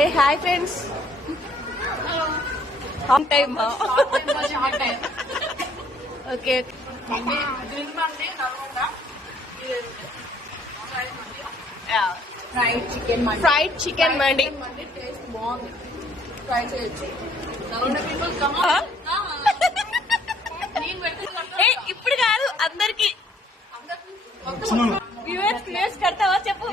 A hi friends. On time. Okay. Fried chicken mandi taste బాగుంది. Try చేయొచ్చు. ఇప్పుడు కాదు అందరికి వ్యూవర్స్ కడతావా చెప్పు.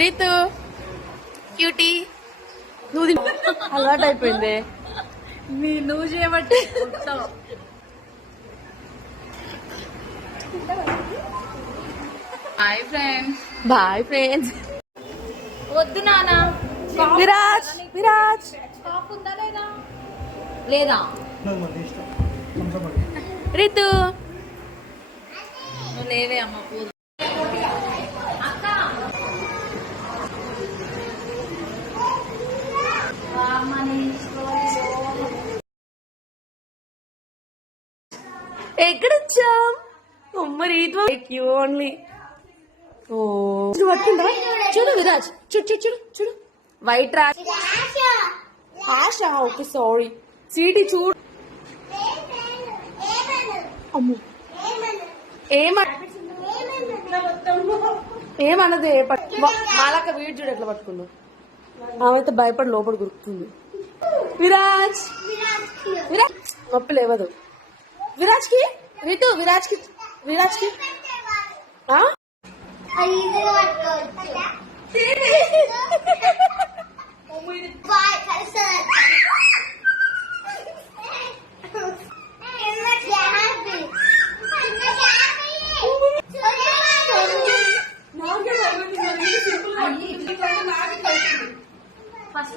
రీతు క్యూటీ నువ్వు అలవాటు అయిపోయింది. నువ్వు చేయబట్టి. Boy friends. Boy friends. వద్దు నాన్న. విరాజ్ విరాజ్ కాఫ్ ఉందా లేదా? లేదా రీతు లేవే అమ్మ పూలు. ఎక్కడొచ్చాం? రీతు ఓన్లీ. ఓ పట్టిందా? చూడు విరాజ్, చూడు చూడు చూడు చూడు. వైట్ రాజ్ ఆశ. Okay sorry. సీటీ చూడు. అమ్ము ఏమన్నది. మాలక వీడు చూడు ఎట్లా పట్టుకున్నావు. ఆమెతే భయపడి లోపల గుర్తుంది. విరాజ్ విరాజ్ నొప్పి లేవదు. విరాజ్ కి రీతు విరాజ్ కి విరాజ్ కి ఫస్ట్